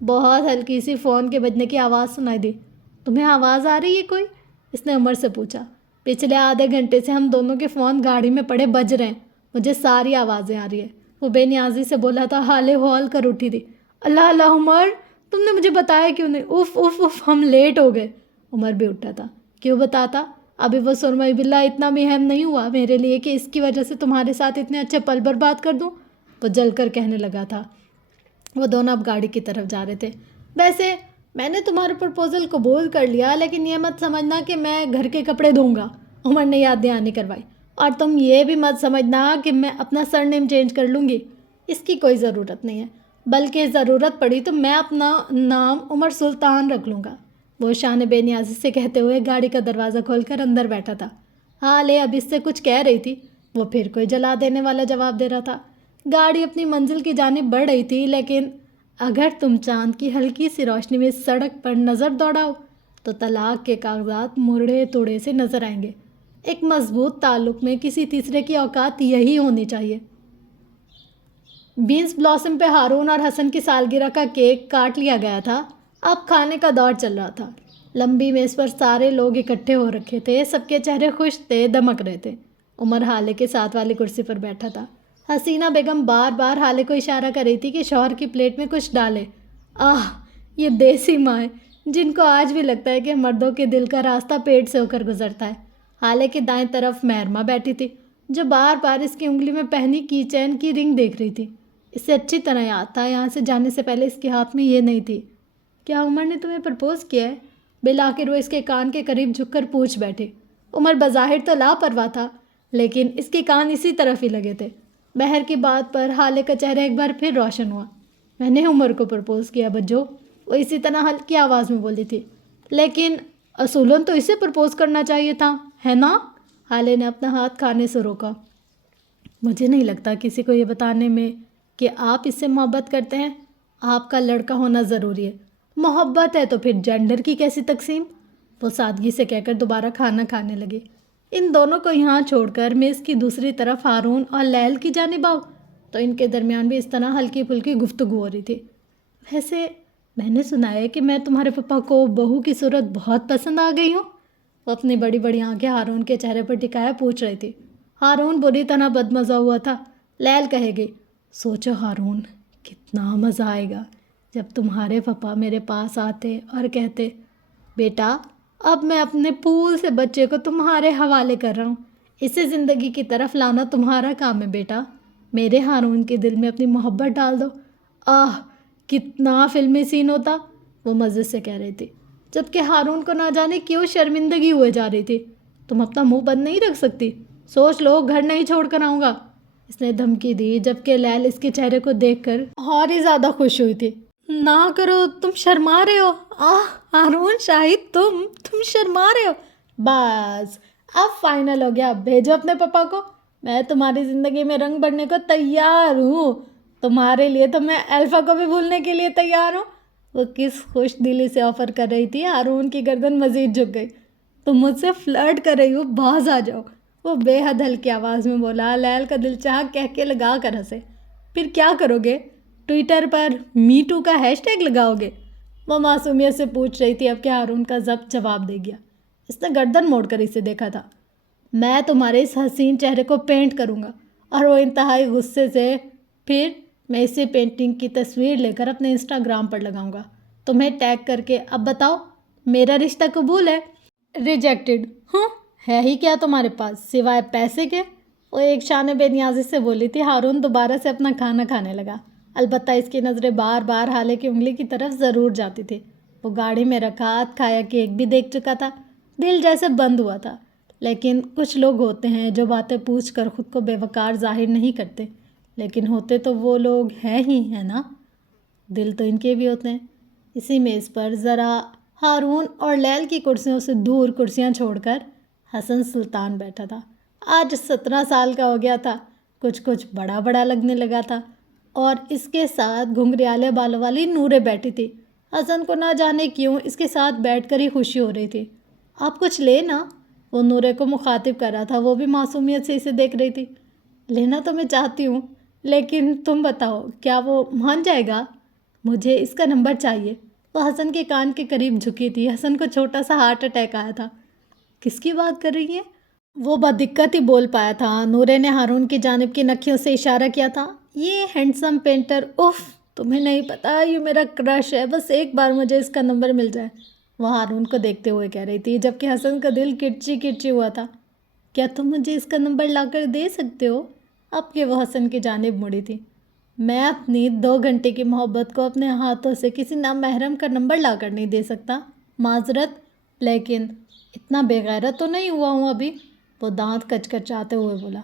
بہت ہلکی سی فون کے بجنے کی آواز سنائی دی۔ تمہیں آواز آ رہی ہے کوئی؟ اس نے عمر سے پوچھا۔ پچھلے آدھے گھنٹے سے ہم دونوں کے فون گاڑی میں پڑے بج رہے ہیں، مجھے ساری آوازیں آ رہی ہیں، وہ بے نیازی سے بولا تھا۔ حالے ہول کر اٹھی تھی۔ اللہ اللہ عمر، تم نے مجھے بتایا کیوں نہیں؟ اف اف اف، ہم لیٹ ہو گئے۔ عمر بھی اٹھا تھا۔ کیوں بتاتا؟ ابھی وہ سرمئی باللہ اتنا بھی اہم نہیں ہوا میرے لیے کہ اس کی وجہ سے تمہارے ساتھ اتنے اچھے پل برباد کر دوں، وہ جل کر کہنے لگا تھا۔ وہ دونوں اب گاڑی کی طرف جا رہے تھے۔ ویسے میں نے تمہارا پرپوزل قبول کر لیا، لیکن یہ مت سمجھنا کہ میں گھر کے کپڑے دھوں گا، عمر نے یاد دہانی کروائی۔ اور تم یہ بھی مت سمجھنا کہ میں اپنا سر نیم چینج کر لوں گی، اس کی کوئی ضرورت نہیں ہے، بلکہ ضرورت پڑی تو میں اپنا نام عمر سلطان رکھ لوں گا، وہ شان بے نیازی سے کہتے ہوئے گاڑی کا دروازہ کھول کر اندر بیٹھا تھا۔ حالے اب اس سے کچھ کہہ رہی تھی، وہ پھر کوئی جلا دینے والا جواب دے رہا تھا۔ گاڑی اپنی منزل کی جانب بڑھ رہی تھی، لیکن اگر تم چاند کی ہلکی سی روشنی میں سڑک پر نظر دوڑاؤ تو طلاق کے کاغذات مڑے توڑے سے نظر آئیں گے۔ ایک مضبوط تعلق میں کسی تیسرے کی اوقات یہی ہونی چاہیے۔ بینس بلاسم پہ ہارون اور حسن کی سالگرہ کا کیک کاٹ لیا گیا تھا۔ اب کھانے کا دور چل رہا تھا۔ لمبی میز پر سارے لوگ اکٹھے ہو رکھے تھے، سب کے چہرے خوش تھے، دمک رہے تھے۔ عمر حالے کے ساتھ والی کرسی پر بیٹھا تھا۔ حسینہ بیگم بار بار حالے کو اشارہ کر رہی تھی کہ شوہر کی پلیٹ میں کچھ ڈالے۔ یہ دیسی ماں جن کو آج بھی لگتا ہے کہ مردوں کے دل کا راستہ پیٹ سے ہو کر گزرتا ہے۔ حالے کے دائیں طرف مہرمہ بیٹھی تھی، جو بار بار اس کی انگلی میں پہنی کی چین کی رنگ دیکھ رہی تھی۔ اسے اچھی طرح یاد تھا یہاں سے جانے سے پہلے اس کے ہاتھ میں یہ نہیں تھی۔ کیا عمر نے تمہیں پرپوز کیا ہے؟ بالآخر وہ اس کے کان کے قریب جھک کر پوچھ بیٹھے۔ عمر بظاہر تو لاپرواہ تھا، لیکن اس کے کان اسی طرف ہی لگے تھے۔ بہر کی بات پر حالے کا چہرہ ایک بار پھر روشن ہوا۔ میں نے عمر کو پرپوز کیا بجو، وہ اسی طرح ہلکی آواز میں بولی تھی۔ لیکن اصولاً تو اسے پرپوز کرنا چاہیے تھا، ہے نا؟ حالے نے اپنا ہاتھ کھانے سے روکا۔ مجھے نہیں لگتا کسی کو یہ بتانے میں کہ آپ اس سے محبت کرتے ہیں۔ آپ کا لڑکا ہونا ضروری ہے۔ محبت ہے تو پھر جینڈر کی کیسی تقسیم؟ وہ سادگی سے کہہ کر دوبارہ کھانا کھانے لگے۔ ان دونوں کو یہاں چھوڑ کر میز کی دوسری طرف ہارون اور لیل کی جانب آؤ تو ان کے درمیان بھی اس طرح ہلکی پھلکی گفتگو ہو رہی تھی۔ ویسے میں نے سنا ہے کہ میں تمہارے پپا کو بہو کی صورت بہت پسند آ گئی ہوں، وہ اپنی بڑی بڑی آنکھیں ہارون کے چہرے پر ٹکایا پوچھ رہی تھی۔ ہارون بری طرح بدمزہ ہوا تھا۔ لیل کہے گئی، سوچو ہارون، کتنا مزہ آئے گا جب تمہارے پپا میرے پاس آتے اور کہتے، بیٹا اب میں اپنے پھول سے بچے کو تمہارے حوالے کر رہا ہوں، اسے زندگی کی طرف لانا تمہارا کام ہے بیٹا، میرے ہارون کے دل میں اپنی محبت ڈال دو۔ کتنا فلمی سین ہوتا، وہ مزے سے کہہ رہی تھی، جبکہ ہارون کو نہ جانے کیوں شرمندگی ہوئے جا رہی تھی۔ تم اپنا منہ بند نہیں رکھ سکتی؟ سوچ لو، گھر نہیں چھوڑ کر آؤں گا، اس نے دھمکی دی، جبکہ لیل اس کے چہرے کو دیکھ کر اور ہی زیادہ خوش ہوئی تھی۔ نہ کرو، تم شرما رہے ہو۔ ہارون شاہد، تم شرما رہے ہو۔ بس اب فائنل ہو گیا، بھیجو اپنے پپا کو، میں تمہاری زندگی میں رنگ بھرنے کو تیار ہوں، تمہارے لیے تو میں الفا کو بھی بھولنے کے لیے تیار ہوں۔ وہ کس خوش دلی سے آفر کر رہی تھی، ہارون کی گردن مزید جھک گئی۔ تم مجھ سے فلرٹ کر رہی ہو، باز آ جاؤ، وہ بے حد ہلکی آواز میں بولا۔ لیل کا دل چاہ کہہ کے لگا کر ہنسے۔ پھر کیا کرو گے؟ ٹویٹر پر می ٹو کا ہیش ٹیگ لگاؤ گے؟ وہ معصومیت سے پوچھ رہی تھی، اب کہ ہارون کا ضبط جواب دے گیا۔ اس نے گردن موڑ کر اسے دیکھا تھا۔ میں تمہارے اس حسین چہرے کو پینٹ کروں گا، اور وہ انتہائی غصے سے، پھر میں اسی پینٹنگ کی تصویر لے کر اپنے انسٹاگرام پر لگاؤں گا، تمہیں ٹیگ کر کے۔ اب بتاؤ، میرا رشتہ قبول ہے؟ ریجیکٹڈ؟ ہے ہی کیا تمہارے پاس سوائے پیسے کے؟ وہ ایک شان بے نیازی سے بولی تھی۔ ہارون دوبارہ سے اپنا کھانا کھانے لگا، البتہ اس کی نظریں بار بار حالے کی انگلی کی طرف ضرور جاتی تھی۔ وہ گاڑی میں رکھا کھایا کیک بھی دیکھ چکا تھا، دل جیسے بند ہوا تھا۔ لیکن کچھ لوگ ہوتے ہیں جو باتیں پوچھ کر خود کو بے وقار ظاہر نہیں کرتے، لیکن ہوتے تو وہ لوگ ہیں ہی، ہے نا؟ دل تو ان کے بھی ہوتے ہیں۔ اسی میز پر ذرا ہارون اور لیل کی کرسیوں سے دور کرسیاں چھوڑ کر حسن سلطان بیٹھا تھا۔ آج 17 سال کا ہو گیا تھا، کچھ بڑا بڑا لگنے لگا تھا، اور اس کے ساتھ گھنگریالے بالوں والی نورے بیٹھی تھی۔ حسن کو نہ جانے کیوں اس کے ساتھ بیٹھ کر ہی خوشی ہو رہی تھی۔ آپ کچھ لے نا، وہ نورے کو مخاطب کر رہا تھا، وہ بھی معصومیت سے اسے دیکھ رہی تھی۔ لینا تو میں چاہتی ہوں، لیکن تم بتاؤ کیا وہ مان جائے گا؟ مجھے اس کا نمبر چاہیے۔ وہ حسن کے کان کے قریب جھکی تھی۔ حسن کو چھوٹا سا ہارٹ اٹیک آیا تھا۔ کس کی بات کر رہی ہیں؟ وہ بدقت ہی بول پایا تھا۔ نورے نے ہارون کی جانب کی نکھیوں سے اشارہ کیا تھا۔ یہ ہینڈسم پینٹر، اف، تمہیں نہیں پتا یہ میرا کرش ہے، بس ایک بار مجھے اس کا نمبر مل جائے، وہ ہارون کو دیکھتے ہوئے کہہ رہی تھی، جبکہ حسن کا دل کرچی کرچی ہوا تھا۔ کیا تم مجھے اس کا نمبر لا کر دے سکتے ہو؟ اب کہ وہ حسن کی جانب مڑی تھی۔ میں اپنی 2 گھنٹے کی محبت کو اپنے ہاتھوں سے کسی نامحرم کا نمبر لا کر نہیں دے سکتا، معذرت، لیکن اتنا بے غیرت تو نہیں ہوا ہوں ابھی، وہ دانت کچکچاتے ہوئے بولا۔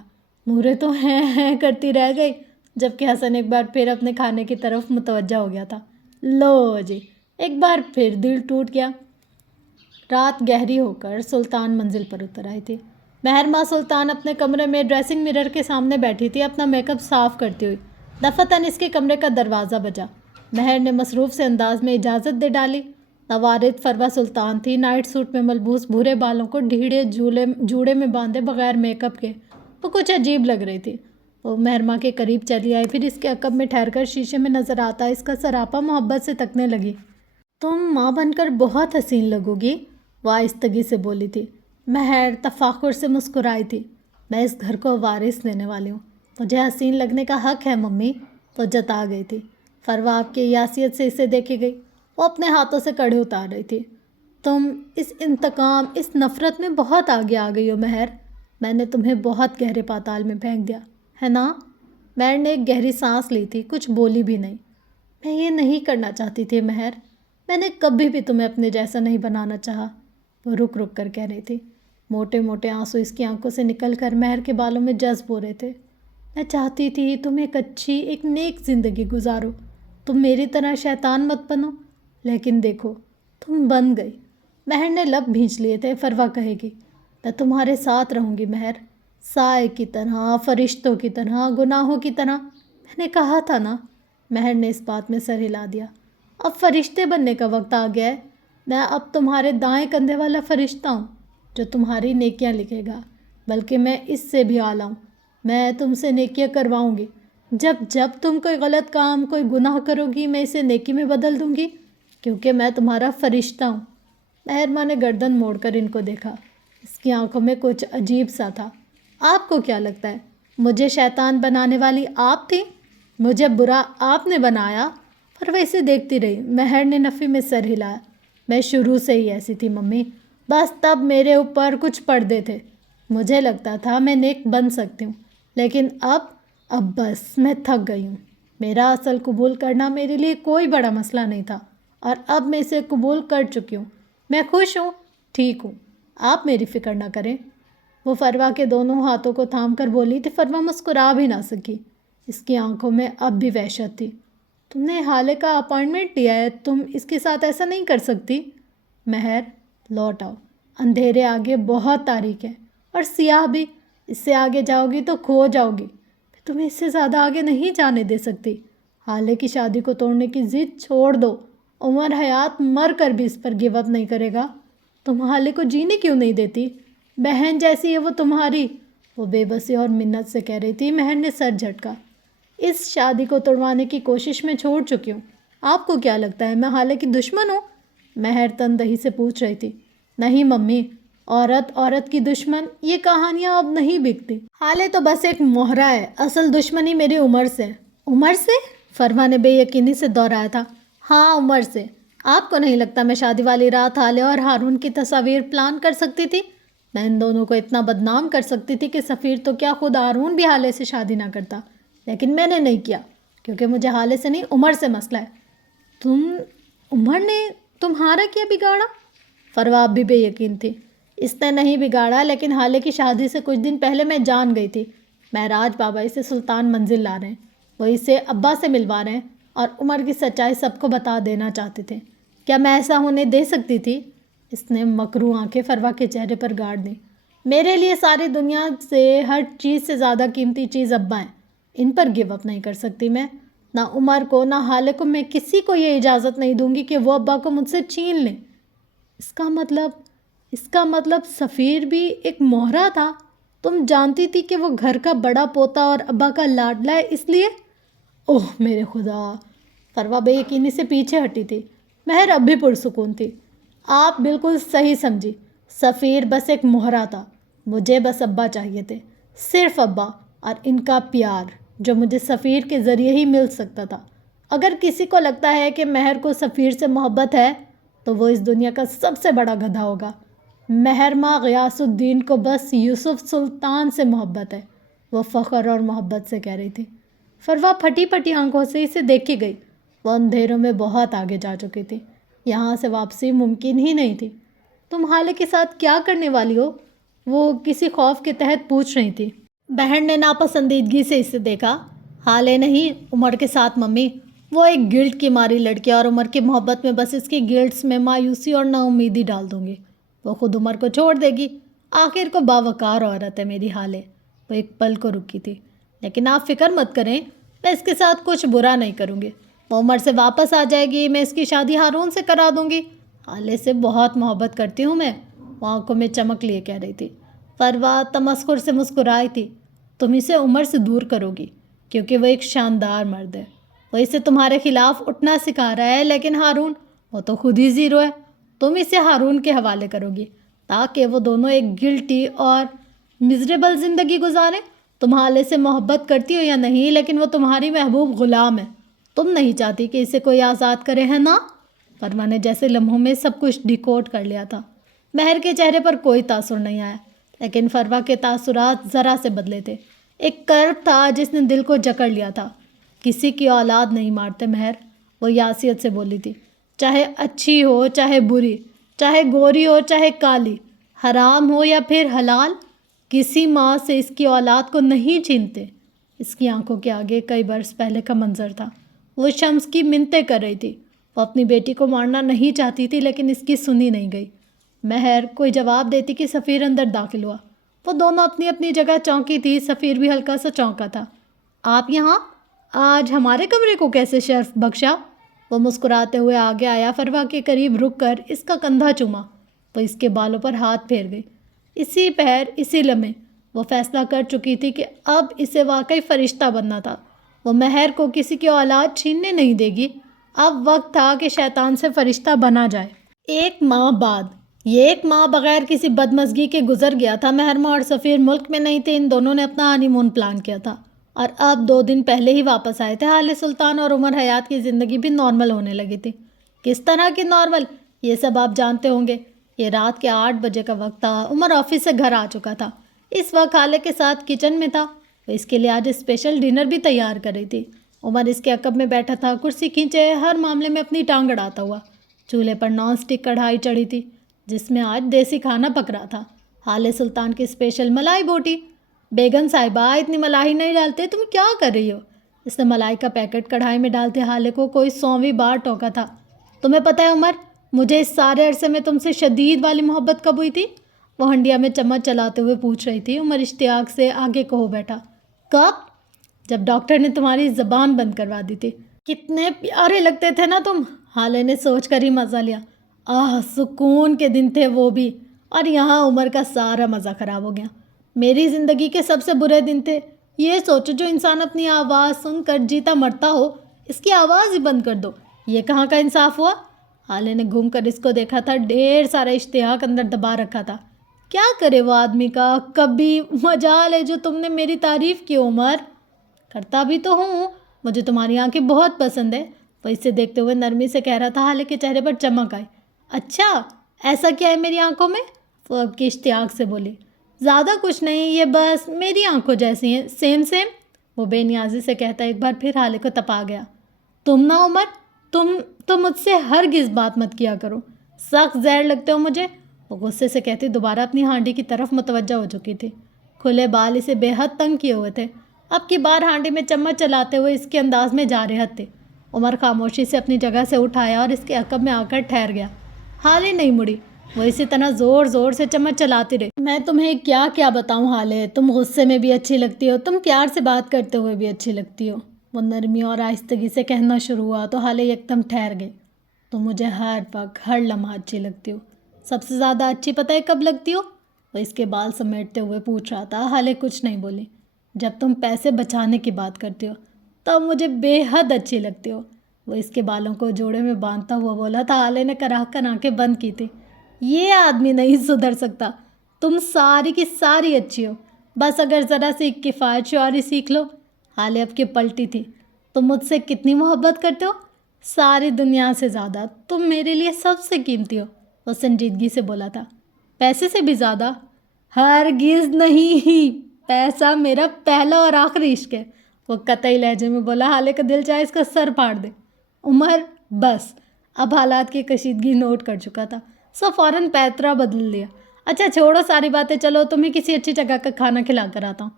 نورے تو ہیں کرتی رہ گئی، جبکہ حسن ایک بار پھر اپنے کھانے کی طرف متوجہ ہو گیا تھا۔ لو جی، ایک بار پھر دل ٹوٹ گیا۔ رات گہری ہو کر سلطان منزل پر اتر آئی تھی۔ مہرماں سلطان اپنے کمرے میں ڈریسنگ مرر کے سامنے بیٹھی تھی، اپنا میک اپ صاف کرتی ہوئی۔ دفعتاً اس کے کمرے کا دروازہ بجا۔ مہر نے مصروف سے انداز میں اجازت دے ڈالی۔ نوارد فروا سلطان تھی، نائٹ سوٹ میں ملبوس، بھورے بالوں کو ڈھیڑے جوڑے میں باندھے بغیر میک اپ کے وہ کچھ عجیب لگ رہی تھی۔ وہ مہرماں کے قریب چلی آئی، پھر اس کے عقب میں ٹھہر کر شیشے میں نظر آتا اس کا سراپا محبت سے تکنے لگی۔ تم ماں بن کر بہت حسین لگو گی، وہ آہستگی سے بولی تھی۔ مہر تفاخر سے مسکرائی تھی۔ میں اس گھر کو وارث دینے والی ہوں، مجھے حسین لگنے کا حق ہے ممی، وہ جتا گئی تھی۔ فروا آپ کی یاسیت سے اسے دیکھی گئی، وہ اپنے ہاتھوں سے کڑے اتار رہی تھی۔ تم اس انتقام، اس نفرت میں بہت آگے آ گئی ہو مہر، میں نے تمہیں بہت گہرے پاتال میں پھینک دیا ہے نا؟ مہر نے ایک گہری سانس لی تھی، کچھ بولی بھی نہیں۔ میں یہ نہیں کرنا چاہتی تھی مہر، میں نے کبھی بھی تمہیں اپنے جیسا نہیں بنانا چاہا، وہ رک رک کر کہہ رہی تھی۔ موٹے موٹے آنسو اس کی آنکھوں سے نکل کر مہر کے بالوں میں جذب ہو رہے تھے۔ میں چاہتی تھی تم ایک اچھی، ایک نیک زندگی گزارو، تم میری طرح شیطان مت بنو، لیکن دیکھو تم بن گئی۔ مہر نے لب بھینچ لیے تھے۔ فروا کہے گی، میں تمہارے ساتھ رہوں گی مہر، سائے کی طرح، فرشتوں کی طرح، گناہوں کی طرح، میں نے کہا تھا نا۔ مہر نے اس بات میں سر ہلا دیا۔ اب فرشتے بننے کا وقت آ گیا ہے، میں اب تمہارے دائیں کندھے والا فرشتہ ہوں جو تمہاری نیکیاں لکھے گا، بلکہ میں اس سے بھی اعلیٰ ہوں، میں تم سے نیکیاں کرواؤں گی، جب تم کوئی غلط کام، کوئی گناہ کرو گی، میں اسے نیکی میں بدل دوں گی، کیونکہ میں تمہارا فرشتہ ہوں۔ مہرماں نے گردن موڑ کر ان کو دیکھا، اس کی آنکھوں میں کچھ عجیب سا تھا۔ آپ کو کیا لگتا ہے مجھے شیطان بنانے والی آپ تھی؟ مجھے برا آپ نے بنایا؟ فروا اسے دیکھتی رہی۔ مہر نے نفی میں سر ہلایا۔ میں شروع سے ہی ایسی تھی ممی، بس تب میرے اوپر کچھ پردے تھے، مجھے لگتا تھا میں نیک بن سکتی ہوں، لیکن اب بس میں تھک گئی ہوں۔ میرا اصل قبول کرنا میرے لیے کوئی بڑا مسئلہ نہیں تھا، اور اب میں اسے قبول کر چکی ہوں، میں خوش ہوں، ٹھیک ہوں، آپ میری فکر نہ کریں۔ وہ فروا کے دونوں ہاتھوں کو تھام کر بولی تھی۔ فروا مسکرا بھی نہ سکی، اس کی آنکھوں میں اب بھی وحشت تھی۔ تم نے حالے کا اپائنٹمنٹ لیا ہے، تم اس کے ساتھ ایسا نہیں کر سکتی۔ مہر لوٹ آؤ، اندھیرے آگے بہت تاریک ہے، اور سیاہ بھی، اس سے آگے جاؤ گی تو کھو جاؤ گی، میں تمہیں اس سے زیادہ آگے نہیں جانے دے سکتی۔ حالے کی شادی کو توڑنے کی ضد چھوڑ دو، عمر حیات مر کر بھی اس پر گیو اپ نہیں کرے گا۔ تم حالے کو جینے کیوں نہیں دیتی؟ بہن جیسی ہے وہ تمہاری، وہ بے بسی اور منت سے کہہ رہی تھی۔ مہر نے سر جھٹکا۔ اس شادی کو توڑوانے کی کوشش میں چھوڑ چکی ہوں، آپ کو کیا لگتا ہے میں حالے کی دشمن ہوں؟ مہر تندہی سے پوچھ رہی تھی۔ نہیں ممی، عورت کی دشمن، یہ کہانیاں اب نہیں بکتی، حالے تو بس ایک مہرہ ہے، اصل دشمنی میری عمر سے۔ عمر سے؟ فروا نے بے یقینی سے دوہرایا تھا۔ ہاں عمر سے۔ آپ کو نہیں لگتا میں شادی والی رات حالے اور ہارون کی تصاویر پلان کر سکتی تھی؟ میں ان دونوں کو اتنا بدنام کر سکتی تھی کہ سفیر تو کیا خود ہارون بھی حالے سے شادی نہ کرتا، لیکن میں نے نہیں کیا، کیونکہ مجھے حالے سے نہیں عمر سے مسئلہ ہے۔ عمر نے تمہارا کیا بگاڑا؟ فروا اب بھی بے یقین تھی۔ اس نے نہیں بگاڑا، لیکن حالے کی شادی سے کچھ دن پہلے میں جان گئی تھی مہراج بابا اسے سلطان منزل لا رہے ہیں، وہ اسے ابا سے ملوا رہے ہیں، اور عمر کی سچائی سب کو بتا دینا چاہتے تھے۔ کیا میں ایسا ہونے دے سکتی تھی؟ اس نے مکروہ آنکھیں فروا کے چہرے پر گاڑ دیں۔ میرے لیے ساری دنیا سے ہر چیز سے زیادہ قیمتی چیز ابا ہیں، ان پر گیو اپ نہیں کر سکتی میں، نہ عمر کو نہ حالے کو، میں کسی کو یہ اجازت نہیں دوں گی کہ وہ ابا کو مجھ سے چھین لیں۔ اس کا مطلب سفیر بھی ایک مہرہ تھا؟ تم جانتی تھی کہ وہ گھر کا بڑا پوتا اور ابا کا لاڈلا ہے اس لیے؟ اوہ میرے خدا، فروا بے یقینی سے پیچھے ہٹی تھی۔ مہر اب بھی پرسکون تھی۔ آپ بالکل صحیح سمجھی، سفیر بس ایک مہرا تھا، مجھے بس ابا چاہیے تھے، صرف ابا، اور ان کا پیار جو مجھے سفیر کے ذریعے ہی مل سکتا تھا۔ اگر کسی کو لگتا ہے کہ مہر کو سفیر سے محبت ہے تو وہ اس دنیا کا سب سے بڑا گدھا ہوگا۔ مہر ماں غیاث الدین کو بس یوسف سلطان سے محبت ہے، وہ فخر اور محبت سے کہہ رہی تھی۔ فروا پھٹی پھٹی آنکھوں سے اسے دیکھی گئی۔ وہ اندھیروں میں بہت آگے جا چکی تھی، یہاں سے واپسی ممکن ہی نہیں تھی۔ تم حالے کے ساتھ کیا کرنے والی ہو؟ وہ کسی خوف کے تحت پوچھ رہی تھی۔ بہن نے ناپسندیدگی سے اسے دیکھا۔ حالے نہیں، عمر کے ساتھ ممی۔ وہ ایک گلٹ کی ماری لڑکی اور عمر کی محبت میں بس اس کی گلٹس میں مایوسی اور نا امیدی ڈال دوں گی۔ وہ خود عمر کو چھوڑ دے گی۔ آخر کو باوقار عورت ہے میری حالے۔ وہ ایک پل کو رکی تھی۔ لیکن آپ فکر مت کریں، میں اس کے ساتھ کچھ برا نہیں کروں گی۔ وہ عمر سے واپس آ جائے گی، میں اس کی شادی ہارون سے کرا دوں گی۔ حالے سے بہت محبت کرتی ہوں میں، وہ آنکھوں میں چمک لیے کہہ رہی تھی۔ فروا تمسخر سے مسکرائی تھی۔ تم اسے عمر سے دور کرو گی کیونکہ وہ ایک شاندار مرد ہے، وہ اسے تمہارے خلاف اٹھنا سکھا رہا ہے، لیکن ہارون وہ تو خود ہی زیرو ہے۔ تم اسے ہارون کے حوالے کرو گی تاکہ وہ دونوں ایک گلٹی اور مزریبل زندگی گزاریں۔ تم حالے سے محبت کرتی ہو یا نہیں، لیکن وہ تمہاری محبوب غلام ہے۔ تم نہیں چاہتی کہ اسے کوئی آزاد کرے، ہے نا؟ فروا نے جیسے لمحوں میں سب کچھ ڈیکوڈ کر لیا تھا۔ مہر کے چہرے پر کوئی تاثر نہیں آیا، لیکن فروا کے تاثرات ذرا سے بدلے تھے۔ ایک کرب تھا جس نے دل کو جکڑ لیا تھا۔ کسی کی اولاد نہیں مارتے مہر، وہ یاسیت سے بولی تھی، چاہے اچھی ہو چاہے بری، چاہے گوری ہو چاہے کالی، حرام ہو یا پھر حلال، کسی ماں سے اس کی اولاد کو نہیں چھینتے۔ اس کی آنکھوں کے آگے کئی برس پہلے کا منظر تھا۔ وہ شمس کی منتیں کر رہی تھی۔ وہ اپنی بیٹی کو مارنا نہیں چاہتی تھی، لیکن اس کی سنی نہیں گئی۔ مہر کوئی جواب دیتی کہ سفیر اندر داخل ہوا۔ وہ دونوں اپنی اپنی جگہ چونکی تھی۔ سفیر بھی ہلکا سا چونکا تھا۔ آپ یہاں؟ آج ہمارے کمرے کو کیسے شرف بخشا؟ وہ مسکراتے ہوئے آگے آیا، فروا کے قریب رک کر اس کا کندھا چوما۔ وہ اس کے بالوں پر ہاتھ پھیر گئی۔ اسی پہر، اسی لمحے وہ فیصلہ کر چکی تھی کہ اب اسے واقعی فرشتہ بننا تھا۔ وہ مہر کو کسی کی اولاد چھیننے نہیں دے گی۔ اب وقت تھا کہ شیطان سے فرشتہ بنا جائے۔ ایک ماہ بعد، یہ ایک ماہ بغیر کسی بدمزگی کے گزر گیا تھا۔ مہرماں اور سفیر ملک میں نہیں تھے۔ ان دونوں نے اپنا ہانی مون پلان کیا تھا اور اب 2 دن پہلے ہی واپس آئے تھے۔ حال سلطان اور عمر حیات کی زندگی بھی نارمل ہونے لگی تھی۔ کس طرح کی نارمل، یہ سب آپ جانتے ہوں گے۔ یہ رات کے 8 بجے کا وقت تھا۔ عمر آفس سے گھر آ چکا تھا۔ اس وقت حالے کے ساتھ کچن میں تھا۔ وہ اس کے لیے آج اسپیشل ڈنر بھی تیار کر رہی تھی۔ عمر اس کے عقب میں بیٹھا تھا، کرسی کھینچے، ہر معاملے میں اپنی ٹانگ اڑاتا ہوا۔ چولہے پر نان اسٹک کڑھائی چڑھی تھی جس میں آج دیسی کھانا پک رہا تھا، حال سلطان کی اسپیشل ملائی بوٹی۔ بیگم صاحبہ، اتنی ملائی نہیں ڈالتے، تم کیا کر رہی ہو؟ اس نے ملائی کا پیکٹ کڑھائی میں ڈالتے حالے کو کوئی 100ویں بار ٹوکا تھا۔ تمہیں پتہ ہے عمر، مجھے اس سارے عرصے میں تم سے شدید والی محبت کب ہوئی تھی؟ وہ ہنڈیا میں چمچ چلاتے ہوئے پوچھ رہی تھی۔ عمر اشتیاق سے آگے کو ہو بیٹھا۔ کب؟ جب ڈاکٹر نے تمہاری زبان بند کروا دی تھی۔ کتنے پیارے لگتے تھے نا تم، حالے نے سوچ کر ہی مزہ لیا۔ سکون کے دن تھے وہ بھی، اور یہاں عمر کا سارا مزہ خراب ہو گیا۔ میری زندگی کے سب سے برے دن تھے۔ یہ سوچو جو انسان اپنی آواز سن کر جیتا مرتا ہو، اس کی آواز ہی بند کر دو، یہ کہاں کا انصاف ہوا؟ حالے نے گھوم کر اس کو دیکھا تھا۔ ڈھیر سارا اشتیاق اندر دبا رکھا تھا۔ کیا کرے وہ آدمی کا، کبھی مجال ہے جو تم نے میری تعریف کی عمر۔ کرتا بھی تو ہوں، مجھے تمہاری آنکھیں بہت پسند ہے، وہ اسے دیکھتے ہوئے نرمی سے کہہ رہا تھا۔ حالے کے چہرے پر چمک آئی۔ اچھا، ایسا کیا ہے میری آنکھوں میں؟ وہ اب کی اشتیاق سے بولی۔ زیادہ کچھ نہیں، یہ بس میری آنکھوں جیسی ہیں، سیم سیم، وہ بے نیازی سے کہتا ایک بار پھر حالے کو تپا گیا۔ تم نا عمر، تم مجھ سے ہرگز بات مت کیا کرو، سخت زہر لگتے ہو مجھے، وہ غصے سے کہتی دوبارہ اپنی ہانڈی کی طرف متوجہ ہو چکی تھی۔ کھلے بال اسے بے حد تنگ کیے ہوئے تھے۔ اب کی بار ہانڈی میں چمچ چلاتے ہوئے اس کے انداز میں جارحت تھے۔ عمر خاموشی سے اپنی جگہ سے اٹھایا اور اس کے عقب میں آ کر ٹھہر گیا۔ حالے نہیں مڑی، وہ اسی طرح زور زور سے چمچ چلاتی رہی۔ میں تمہیں کیا کیا بتاؤں حالے، تم غصے میں بھی اچھی لگتی ہو، تم پیار سے بات کرتے ہوئے بھی اچھی لگتی ہو، وہ نرمی اور آہستگی سے کہنا شروع ہوا تو حالے یکدم ٹھہر گئے۔ تم مجھے ہر وقت ہر لمحہ اچھی لگتی ہو، سب سے زیادہ اچھی پتہ ہے کب لگتی ہو؟ وہ اس کے بال سمیٹتے ہوئے پوچھ رہا تھا۔ حالے کچھ نہیں بولی۔ جب تم پیسے بچانے کی بات کرتی ہو تب مجھے بے حد اچھی لگتی ہو، وہ اس کے بالوں کو جوڑے میں باندھتا ہوا بولا تھا۔ حالے نے کراہ کر آنکھیں بند کی تھی۔ یہ آدمی نہیں سدھر سکتا، تم ساری کی ساری اچھی ہو، بس اگر ذرا سی کفایت شعاری سیکھ لو۔ حالے اب کی پلٹی تھی۔ تم مجھ سے کتنی محبت کرتے ہو؟ ساری دنیا سے زیادہ، تم میرے لیے سب سے قیمتی ہو، وہ سنجیدگی سے بولا تھا۔ پیسے سے بھی زیادہ؟ ہرگز نہیں، پیسہ میرا پہلا اور آخری عشق ہے، وہ قطعی لہجے میں بولا۔ حالے کا دل چاہے اس کا سر پھاڑ دے۔ عمر بس، اب حالات کی کشیدگی نوٹ کر چکا تھا، سو فوراً پیترا بدل لیا۔ اچھا چھوڑو ساری باتیں، چلو تمہیں کسی اچھی جگہ کا کھانا کھلا کر آتا ہوں۔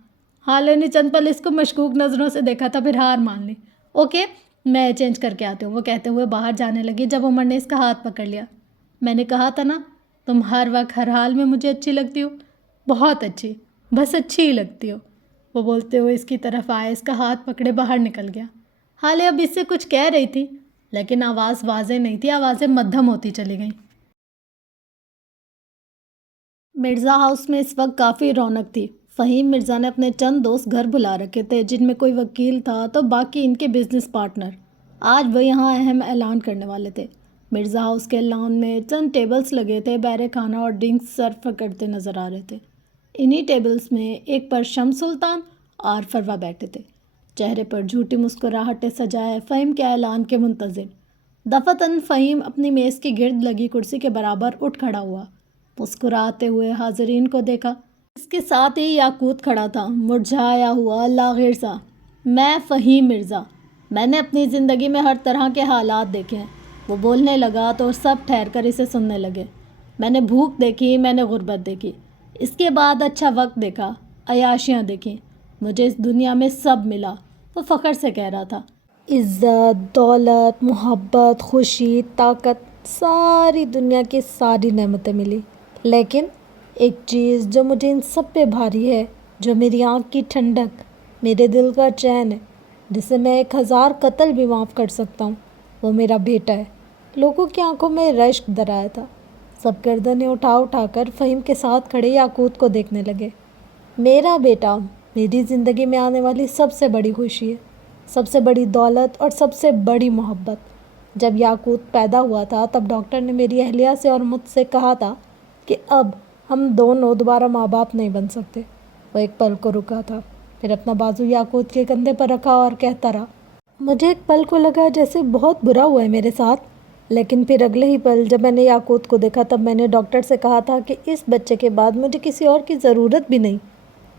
حالے نے چند پل اس کو مشکوک نظروں سے دیکھا تھا، پھر ہار مان لی۔ اوکے، میں چینج کر کے آتی ہوں، وہ کہتے ہوئے باہر جانے لگی جب عمر نے اس کا ہاتھ پکڑ لیا۔ میں نے کہا تھا نا، تم ہر وقت ہر حال میں مجھے اچھی لگتی ہو، بہت اچھی، بس اچھی ہی لگتی ہو، وہ بولتے ہوئے اس کی طرف آئے، اس کا ہاتھ پکڑے باہر نکل گیا۔ حالے اب اس سے کچھ کہہ رہی تھی لیکن آواز واضح نہیں تھی، آوازیں مدھم ہوتی چلی گئیں۔ مرزا ہاؤس میں اس وقت کافی رونق تھی۔ فہیم مرزا نے اپنے چند دوست گھر بلا رکھے تھے، جن میں کوئی وکیل تھا تو باقی ان کے بزنس پارٹنر۔ آج وہ یہاں اہم اعلان کرنے والے تھے۔ مرزا ہاؤس کے لان میں چند ٹیبلز لگے تھے، بحر کھانا اور ڈرنکس سرو کرتے نظر آ رہے تھے۔ انہی ٹیبلز میں ایک پر شمس سلطان اور فروا بیٹھے تھے، چہرے پر جھوٹی مسکراہٹیں سجائے فہیم کے اعلان کے منتظر۔ دفعتاً فہیم اپنی میز کے گرد لگی کرسی کے برابر اٹھ کھڑا ہوا، مسکراتے ہوئے حاضرین کو دیکھا۔ اس کے ساتھ ہی یاقوت کھڑا تھا، مرجھایا ہوا، لاغر سا۔ میں فہیم مرزا، میں نے اپنی زندگی میں ہر طرح کے حالات دیکھے ہیں، وہ بولنے لگا تو سب ٹھہر کر اسے سننے لگے۔ میں نے بھوک دیکھی، میں نے غربت دیکھی، اس کے بعد اچھا وقت دیکھا، عیاشیاں دیکھیں، مجھے اس دنیا میں سب ملا، وہ فخر سے کہہ رہا تھا۔ عزت، دولت، محبت، خوشی، طاقت، ساری دنیا کی ساری نعمتیں ملی، لیکن ایک چیز جو مجھے ان سب پہ بھاری ہے، جو میری آنکھ کی ٹھنڈک، میرے دل کا چین ہے، جسے میں 1000 قتل بھی معاف کر سکتا ہوں، وہ میرا بیٹا ہے۔ لوگوں کی آنکھوں میں رشک درایا تھا۔ سب گردنیں اٹھا اٹھا کر فہیم کے ساتھ کھڑے یاقوت کو دیکھنے لگے۔ میرا بیٹا میری زندگی میں آنے والی سب سے بڑی خوشی ہے، سب سے بڑی دولت اور سب سے بڑی محبت۔ جب یاقوت پیدا ہوا تھا تب ڈاکٹر نے میری اہلیہ سے اور مجھ سے کہا تھا کہ اب ہم دونوں دوبارہ ماں باپ نہیں بن سکتے۔ وہ ایک پل کو رکا تھا، پھر اپنا بازو یاقوت کے کندھے پر رکھا اور کہتا رہا۔ مجھے ایک پل کو لگا جیسے بہت برا ہوا ہے میرے ساتھ، لیکن پھر اگلے ہی پل جب میں نے یاقوت کو دیکھا تب میں نے ڈاکٹر سے کہا تھا کہ اس بچے کے بعد مجھے کسی اور کی ضرورت بھی نہیں،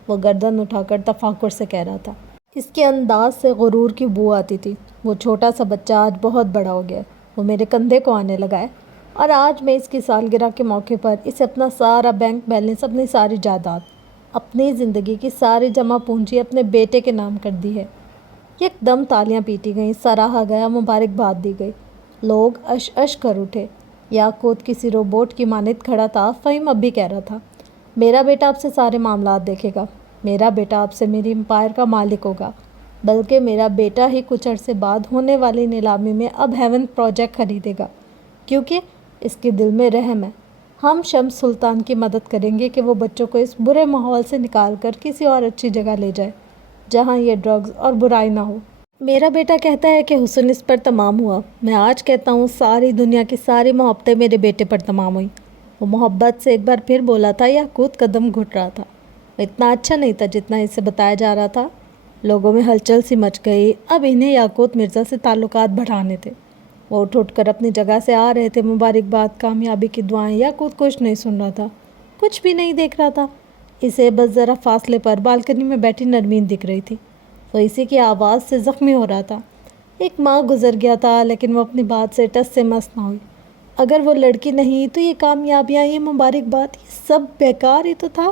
وہ گردن اٹھا کر تفاخر سے کہہ رہا تھا۔ اس کے انداز سے غرور کی بو آتی تھی۔ وہ چھوٹا سا بچہ آج بہت بڑا ہو گیا ہے، وہ میرے کندھے کو آنے لگا ہے، اور آج میں اس کی سالگرہ کے موقع پر اسے اپنا سارا بینک بیلنس، اپنی ساری جائیداد، اپنی زندگی کی ساری جمع پونجی اپنے بیٹے کے نام کر دی ہے۔ یک دم تالیاں پیٹی گئیں، سراہا گیا، مبارکباد دی گئی، لوگ اش اش کر اٹھے۔ یاقوت کسی روبوٹ کی مانند کھڑا تھا۔ فہیم اب بھی کہہ رہا تھا، میرا بیٹا اب سے سارے معاملات دیکھے گا، میرا بیٹا اب سے میری امپائر کا مالک ہوگا، بلکہ میرا بیٹا ہی کچھ عرصے بعد ہونے والی نیلامی میں اب ہیون پروجیکٹ خریدے گا، کیونکہ اس کے دل میں رحم ہے۔ ہم شمس سلطان کی مدد کریں گے کہ وہ بچوں کو اس برے ماحول سے نکال کر کسی اور اچھی جگہ لے جائے، جہاں یہ ڈرگز اور برائی نہ ہو۔ میرا بیٹا کہتا ہے کہ حسن اس پر تمام ہوا، میں آج کہتا ہوں ساری دنیا کی ساری محبتیں میرے بیٹے پر تمام ہوئیں، وہ محبت سے ایک بار پھر بولا تھا۔ یاقوت قدم گھٹ رہا تھا، وہ اتنا اچھا نہیں تھا جتنا اسے بتایا جا رہا تھا۔ لوگوں میں ہلچل سی مچ گئی، اب انہیں یاقوت مرزا سے تعلقات بڑھانے تھے۔ وہ اٹھ اٹھ کر اپنی جگہ سے آ رہے تھے، مبارکباد، کامیابی کی دعائیں۔ یاقوت کچھ نہیں سن رہا تھا، کچھ بھی نہیں دیکھ رہا تھا، اسے بس ذرا فاصلے پر بالکنی میں بیٹھی نرمین دکھ رہی تھی، وہ اسی کی آواز سے زخمی ہو رہا تھا۔ ایک ماں گزر گیا تھا، لیکن وہ اپنی بات سے ٹس سے مس نہ ہوئی۔ اگر وہ لڑکی نہیں تو یہ کامیابیاں، یہ مبارکباد، یہ سب بیکار ہی تو تھا۔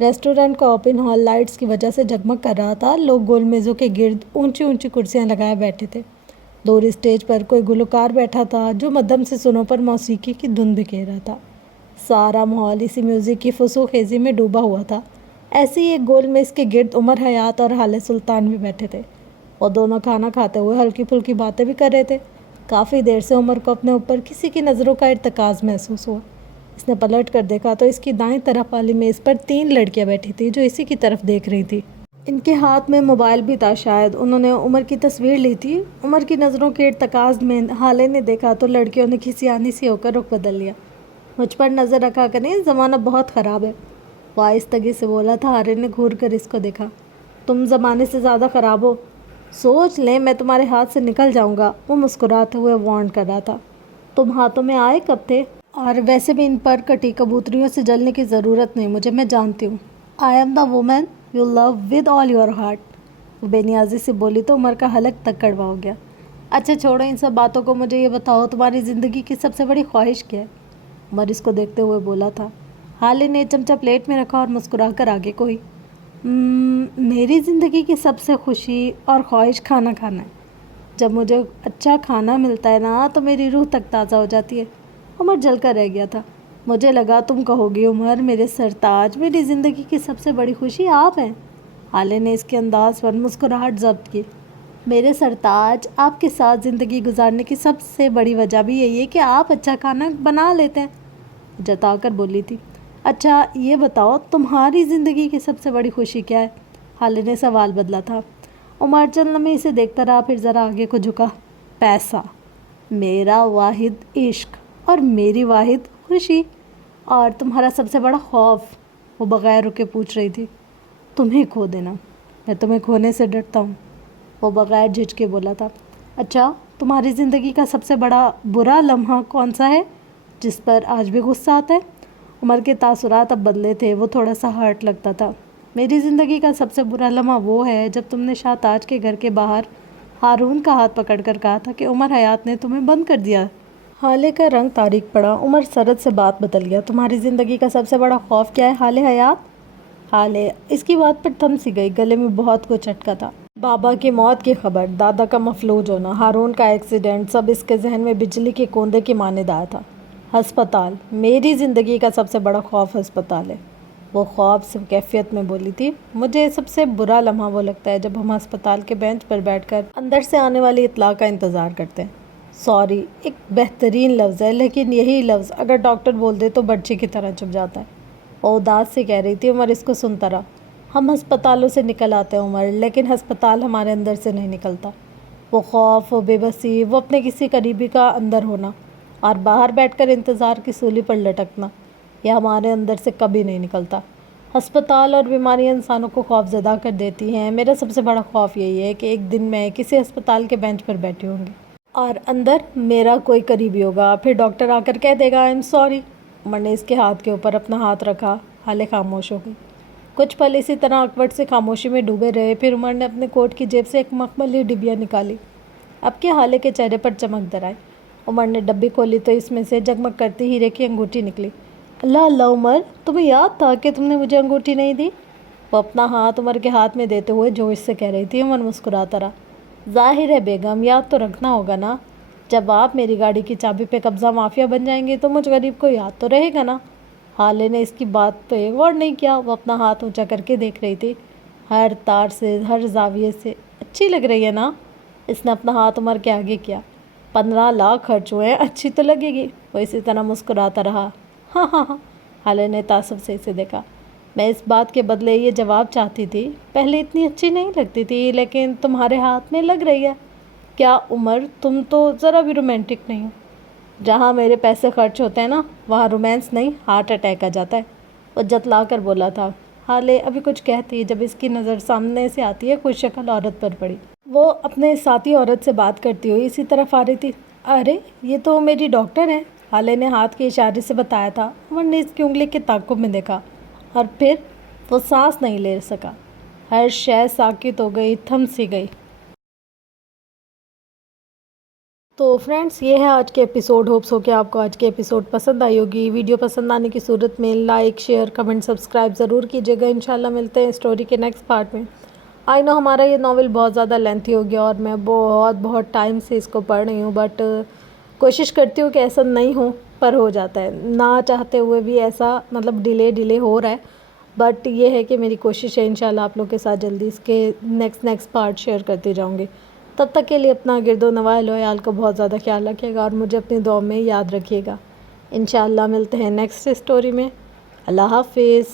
ریسٹورینٹ کا اوپن ہال لائٹس کی وجہ سے جگمگ کر رہا تھا، لوگ گول میزوں کے گرد اونچی اونچی کرسیاں لگائے بیٹھے تھے۔ دور اسٹیج پر کوئی گلوکار بیٹھا تھا جو مدھم سے سنوں پر موسیقی کی دھن بکھیر رہا تھا۔ سارا ماحول اسی میوزک کی فسوں خیزی میں ڈوبا ہوا تھا۔ ایسے ہی ایک گول میز کے گرد عمر حیات اور حالے سلطان بھی بیٹھے تھے، وہ دونوں کھانا کھاتے ہوئے ہلکی پھلکی باتیں بھی کر رہے تھے۔ کافی دیر سے عمر کو اپنے اوپر کسی کی نظروں کا ارتکاز محسوس ہوا۔ اس نے پلٹ کر دیکھا تو اس کی دائیں طرف والی میز پر 3 لڑکیاں بیٹھی تھیں جو اسی کی طرف دیکھ رہی تھی۔ ان کے ہاتھ میں موبائل بھی تھا، شاید انہوں نے عمر کی تصویر لی تھی۔ عمر کی نظروں کے ارتکاز میں حالے نے دیکھا تو لڑکیوں نے کھسیانی سی ہو کر رخ بدل لیا۔ مجھ پر نظر رکھا کریں، زمانہ بہت خراب ہے، وہ آہستگی سے بولا تھا۔ حالے نے گھور کر اس کو دیکھا۔ تم زمانے سے زیادہ خراب ہو، سوچ لیں میں تمہارے ہاتھ سے نکل جاؤں گا، وہ مسکراتے ہوئے وارن کر رہا تھا۔ تم ہاتھوں میں آئے کب تھے؟ اور ویسے بھی ان پر کٹی کبوتریوں سے جلنے کی ضرورت نہیں مجھے، میں جانتی ہوں۔ I am the woman you love with all your heart, وہ بے نیازی سے بولی تو عمر کا حلق تک کڑوا ہو گیا۔ اچھا چھوڑو ان سب باتوں کو، مجھے یہ بتاؤ تمہاری زندگی کی سب سے بڑی خواہش کیا ہے؟ عمر اس کو دیکھتے ہوئے بولا تھا۔ حالے نے چمچہ پلیٹ میں رکھا اور مسکرا کر آگے کوئی میری زندگی کی سب سے خوشی اور خواہش کھانا کھانا ہے۔ جب مجھے اچھا کھانا ملتا ہے نا تو میری روح تک تازہ ہو جاتی ہے۔ عمر جل کر رہ گیا تھا۔ مجھے لگا تم کہو گی عمر میرے سرتاج، میری زندگی کی سب سے بڑی خوشی آپ ہیں۔ حالے نے اس کے انداز پر مسکراہٹ ضبط کی۔ میرے سرتاج، آپ کے ساتھ زندگی گزارنے کی سب سے بڑی وجہ بھی یہی ہے کہ آپ اچھا کھانا بنا لیتے ہیں، جتا کر بولی تھی۔ اچھا یہ بتاؤ تمہاری زندگی کی سب سے بڑی خوشی کیا ہے؟ حالے نے سوال بدلا تھا۔ عمر چند لمحے اسے دیکھتا رہا، پھر ذرا آگے کو جھکا۔ پیسہ، میرا واحد عشق اور میری واحد خوشی۔ اور تمہارا سب سے بڑا خوف؟ وہ بغیر رکے پوچھ رہی تھی۔ تمہیں کھو دینا، میں تمہیں کھونے سے ڈرتا ہوں، وہ بغیر جھجکے بولا تھا۔ اچھا تمہاری زندگی کا سب سے بڑا برا لمحہ کون سا ہے جس پر آج بھی غصہ آتا ہے؟ عمر کے تاثرات اب بدلے تھے، وہ تھوڑا سا ہرٹ لگتا تھا۔ میری زندگی کا سب سے برا لمحہ وہ ہے جب تم نے شاہ تاج کے گھر کے باہر ہارون کا ہاتھ پکڑ کر کہا تھا کہ عمر حیات نے تمہیں بند کر دیا۔ حالے کا رنگ تاریک پڑا، عمر سرد سے بات بدل گیا۔ تمہاری زندگی کا سب سے بڑا خوف کیا ہے حالے حیات؟ حالے اس کی بات پر تھم سی گئی، گلے میں بہت کچھ اٹکا تھا۔ بابا کی موت کی خبر، دادا کا مفلوج ہونا، ہارون کا ایکسیڈنٹ، سب اس کے ذہن میں بجلی کے کوندے کی مانند آیا تھا۔ ہسپتال، میری زندگی کا سب سے بڑا خوف ہسپتال ہے، وہ خواب سے کیفیت میں بولی تھی۔ مجھے سب سے برا لمحہ وہ لگتا ہے جب ہم ہسپتال کے بینچ پر بیٹھ کر اندر سے آنے والی اطلاع کا انتظار کرتے ہیں۔ سوری ایک بہترین لفظ ہے، لیکن یہی لفظ اگر ڈاکٹر بول دے تو برچی کی طرح چپ جاتا ہے، وہ اداس سے کہہ رہی تھی۔ عمر اس کو سنتا رہا۔ ہم ہسپتالوں سے نکل آتے ہیں عمر، لیکن ہسپتال ہمارے اندر سے نہیں نکلتا۔ وہ خوف، وہ بے بسی، وہ اپنے کسی قریبی کا اندر ہونا اور باہر بیٹھ کر انتظار کی سولی پر لٹکنا، یہ ہمارے اندر سے کبھی نہیں نکلتا۔ ہسپتال اور بیماریاں انسانوں کو خوف زدہ کر دیتی ہیں۔ میرا سب سے بڑا خوف یہی ہے کہ ایک دن میں کسی ہسپتال کے بینچ پر بیٹھی ہوں گی اور اندر میرا کوئی قریبی ہوگا، پھر ڈاکٹر آ کر کہہ دے گا آئی ایم سوری۔ عمر نے اس کے ہاتھ کے اوپر اپنا ہاتھ رکھا۔ حالے خاموش ہو گئی۔ کچھ پل اسی طرح اکوٹ سے خاموشی میں ڈوبے رہے، پھر عمر نے اپنے کوٹ کی جیب سے ایک مخملی ڈبیا نکالی۔ اب کے حالے کے چہرے پر چمک در آئی۔ عمر نے ڈبی کھولی تو اس میں سے جگمگ کرتی ہیرے کی انگوٹھی نکلی۔ اللہ اللہ عمر، تمہیں یاد تھا کہ تم نے مجھے انگوٹھی نہیں دی؟ وہ اپنا ہاتھ عمر کے ہاتھ میں دیتے ہوئے جوش سے کہہ رہی تھی۔ عمر مسکراتا رہا۔ ظاہر ہے بیگم، یاد تو رکھنا ہوگا نا، جب آپ میری گاڑی کی چابی پہ قبضہ مافیا بن جائیں گے تو مجھ غریب کو یاد تو رہے گا نا۔ حالے نے اس کی بات پہ غور نہیں کیا، وہ اپنا ہاتھ اونچا کر کے دیکھ رہی تھی، ہر تار سے، ہر زاویے سے۔ اچھی لگ رہی ہے نا؟ اس نے اپنا ہاتھ عمر کے آگے کیا۔ 15 لاکھ خرچ ہوئے ہیں، اچھی تو لگے گی۔ وہ اسی طرح مسکراتا رہا۔ ہاں ہاں ہاں، حالے نے تعصب سے اسے دیکھا۔ میں اس بات کے بدلے یہ جواب چاہتی تھی، پہلے اتنی اچھی نہیں لگتی تھی لیکن تمہارے ہاتھ میں لگ رہی ہے۔ کیا عمر، تم تو ذرا بھی رومانٹک نہیں ہو۔ جہاں میرے پیسے خرچ ہوتے ہیں نا وہاں رومانس نہیں، ہارٹ اٹیک آ جاتا ہے، وہ جتلا کر بولا تھا۔ حالے ابھی کچھ کہتی جب اس کی نظر سامنے سے آتی ہے خوش شکل عورت پر پڑی۔ وہ اپنے ساتھی عورت سے بات کرتی ہوئی اسی طرف آ رہی تھی۔ ارے یہ تو میری ڈاکٹر ہے، حالے نے ہاتھ کے اشارے سے بتایا تھا۔ عمر نے اس کی انگلی کے تعاقب میں دیکھا اور پھر وہ سانس نہیں لے سکا۔ ہر شے ساکت ہو گئی، تھم سی گئی۔ تو فرینڈس یہ ہے آج کے ایپیسوڈ، ہوپس ہو کہ آپ کو آج کے ایپیسوڈ پسند آئی ہوگی۔ ویڈیو پسند آنے کی صورت میں لائک، شیئر، کمنٹ، سبسکرائب ضرور کیجیے گا۔ انشاءاللہ ملتے ہیں اسٹوری کے نیکسٹ پارٹ میں۔ آئی نو ہمارا یہ ناول بہت زیادہ لینتھی ہو گیا اور میں بہت ٹائم سے اس کو پڑھ رہی ہوں، بٹ کوشش کرتی ہوں کہ ایسا نہیں ہو، پر ہو جاتا ہے نہ چاہتے ہوئے بھی، ایسا مطلب ڈیلے ہو رہا ہے، بٹ یہ ہے کہ میری کوشش ہے انشاءاللہ آپ لوگ کے ساتھ جلدی اس کے نیکسٹ پارٹ شیئر کرتی جاؤں گی۔ تب تک کے لیے اپنا گرد و نواح عیال کو بہت زیادہ خیال رکھیے گا اور مجھے اپنی دعا میں یاد رکھیے گا۔ انشاءاللہ ملتے ہیں نیکسٹ اسٹوری میں۔ اللہ حافظ۔